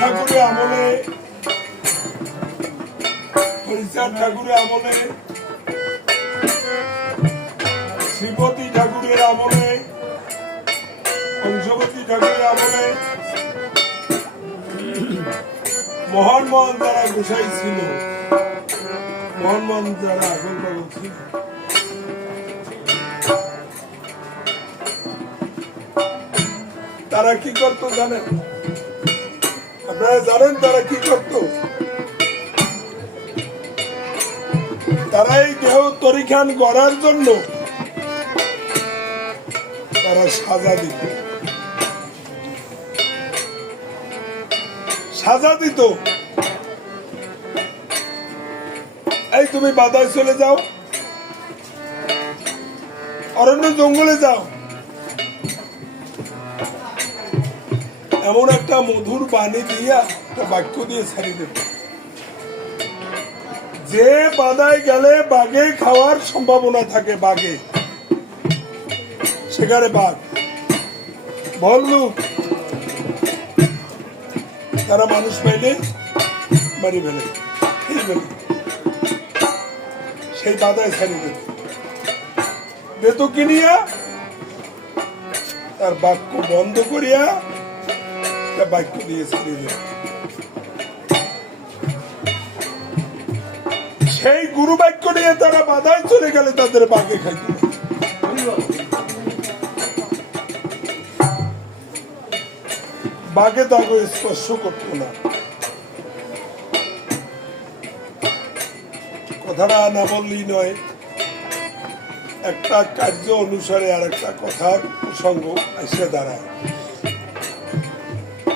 ঠাকুরের আমলে, হরিচাঁদ ঠাকুরের আমলে, শ্রীপতি ঠাকুরের আমলে, হংসবতী ঠাকুরের আমলে মহান মহান যারা গোসাই ছিল, মহান মহান যারা আগল পাগল ছিল, তারা কি করতো জানেন? আপনারা জানেন তারা কি করতো? তারা এই দেহ তরিখান গড়ার জন্য তারা সাজা দিত, সাজা দিত। এই তুমি বাদায় চলে যাও, অরণ্য জঙ্গলে যাও, এমন একটা মধুর বাণী দিয়া একটা বাক্য দিয়ে ছাড়ি দেব, যে বাদায় গেলে বাঘে খাওয়ার সম্ভাবনা থাকে, বাঘে সেখানে বাঘ ভল্লুক তারা মানুষ পাইলে মারি ফেলে, খেয়ে ফেলে। সেই বাদায় ছাড়ি দিত কিনিয়া তার বাক্য বন্ধ করিয়া বাক্য দিয়ে ছাড়িয়ে দিত। সেই গুরু বাক্য নিয়ে তারা বাধায় চলে গেলে তাদের বাঘে খাইত। বাঘে তাকে স্পর্শ করত না। কথাটা না বললেই নয়, একটা কার্য অনুসারে আর একটা কথার প্রসঙ্গ এসে দাঁড়ায়।